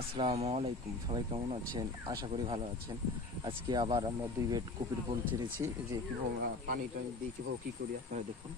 আসসালামু আলাইকুম, সবাই কেমন আছেন? আশা করি ভালো আছেন। আজকে আবার আমরা 2 বেড কপির ফুল ছেড়েছি, যে কীভাবে পানি টানি দিয়ে কীভাবে কী করি আপনারা দেখুন।